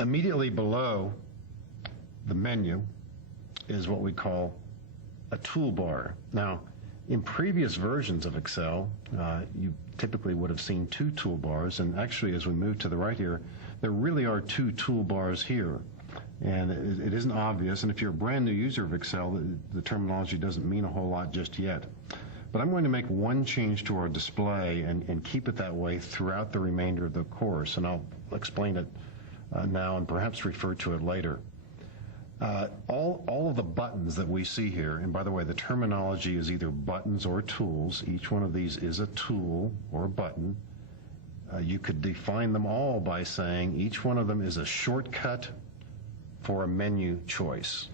Immediately below the menu is what we call a toolbar. Now, in previous versions of Excel, you typically would have seen two toolbars, and actually as we move to the right here, there really are two toolbars here. And it isn't obvious, and if you're a brand new user of Excel, the terminology doesn't mean a whole lot just yet. But I'm going to make one change to our display and keep it that way throughout the remainder of the course, and I'll explain it now and perhaps refer to it later. All of the buttons that we see here, and by the way, the terminology is either buttons or tools. Each one of these is a tool or a button. You could define them all by saying each one of them is a shortcut for a menu choice.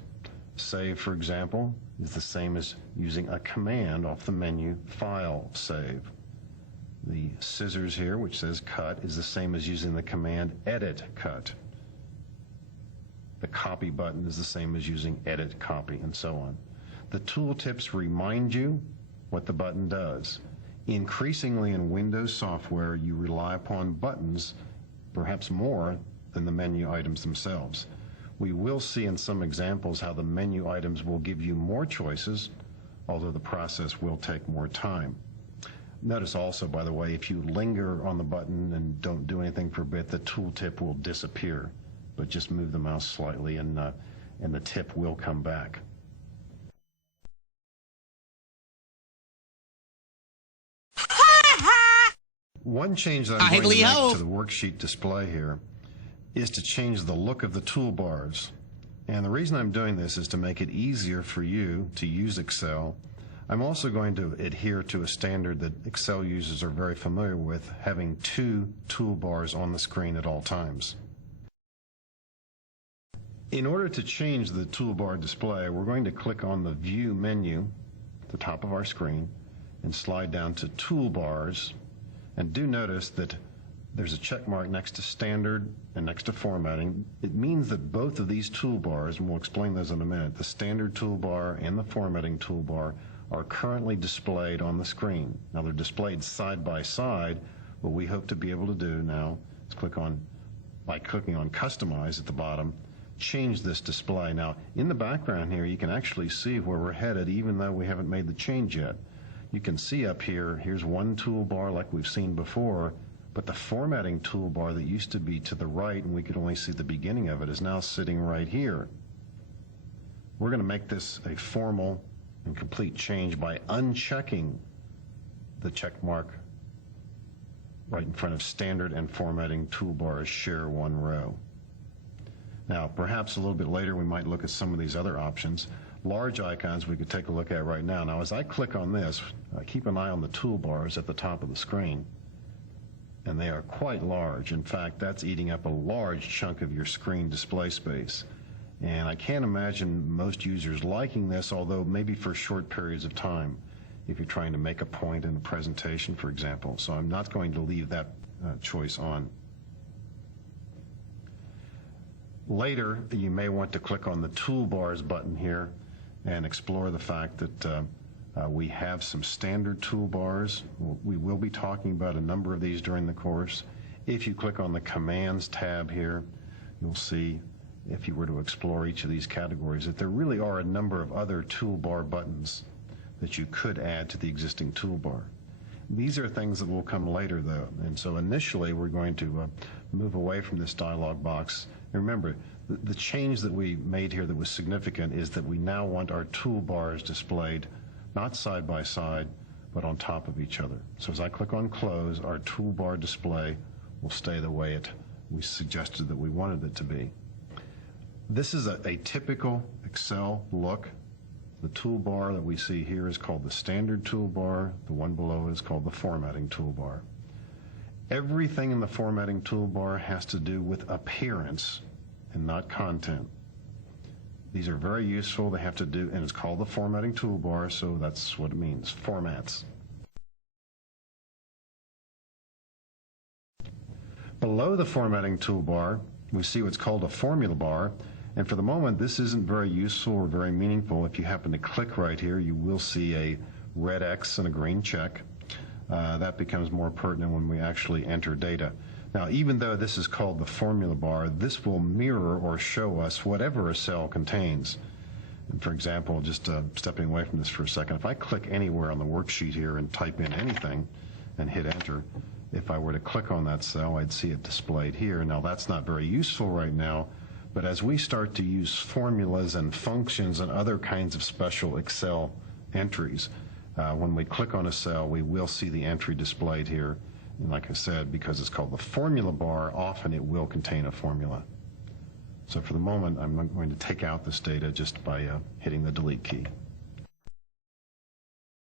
Save, for example, is the same as using a command off the menu, File, Save. The scissors here, which says cut, is the same as using the command Edit, Cut. The copy button is the same as using Edit, Copy, and so on. The tooltips remind you what the button does. Increasingly in Windows software, you rely upon buttons perhaps more than the menu items themselves. We will see in some examples how the menu items will give you more choices, although the process will take more time. Notice also, by the way, if you linger on the button and don't do anything for a bit, the tooltip will disappear. But just move the mouse slightly and the tip will come back. One change that I'm going to make to the worksheet display here is to change the look of the toolbars. And the reason I'm doing this is to make it easier for you to use Excel. I'm also going to adhere to a standard that Excel users are very familiar with, having two toolbars on the screen at all times. In order to change the toolbar display, we're going to click on the View menu at the top of our screen and slide down to Toolbars. And do notice that there's a check mark next to Standard and next to Formatting. It means that both of these toolbars, and we'll explain those in a minute, the Standard toolbar and the Formatting toolbar, are currently displayed on the screen. Now they're displayed side by side. What we hope to be able to do now is by clicking on Customize at the bottom, change this display. Now in the background here you can actually see where we're headed even though we haven't made the change yet. You can see up here, here's one toolbar like we've seen before, but the formatting toolbar that used to be to the right and we could only see the beginning of it is now sitting right here. We're going to make this a formal and complete change by unchecking the check mark right in front of Standard and Formatting toolbars share one row. Now, perhaps a little bit later we might look at some of these other options. Large icons we could take a look at right now. Now, as I click on this, keep an eye on the toolbars at the top of the screen. And they are quite large. In fact, that's eating up a large chunk of your screen display space. And I can't imagine most users liking this, although maybe for short periods of time, if you're trying to make a point in a presentation, for example. So I'm not going to leave that choice on. Later, you may want to click on the Toolbars button here and explore the fact that we have some standard toolbars. We will be talking about a number of these during the course. If you click on the Commands tab here, you'll see, if you were to explore each of these categories, that there really are a number of other toolbar buttons that you could add to the existing toolbar. These are things that will come later, though, and so initially we're going to move away from this dialog box. And remember, the change that we made here that was significant is that we now want our toolbars displayed not side by side, but on top of each other. So as I click on Close, our toolbar display will stay the way we suggested that we wanted it to be. This is a typical Excel look. The toolbar that we see here is called the Standard toolbar. The one below it is called the Formatting toolbar. Everything in the Formatting toolbar has to do with appearance and not content. These are very useful. They have to do, and it's called the Formatting toolbar, so that's what it means, formats. Below the Formatting toolbar, we see what's called a formula bar, and for the moment this isn't very useful or very meaningful. If you happen to click right here, you will see a red X and a green check. That becomes more pertinent when we actually enter data. Now, even though this is called the formula bar, this will mirror or show us whatever a cell contains. And for example, just stepping away from this for a second, if I click anywhere on the worksheet here and type in anything and hit enter, if I were to click on that cell, I'd see it displayed here. Now, that's not very useful right now, but as we start to use formulas and functions and other kinds of special Excel entries, when we click on a cell, we will see the entry displayed here. And like I said, because it's called the formula bar, often it will contain a formula. So for the moment, I'm going to take out this data just by hitting the delete key.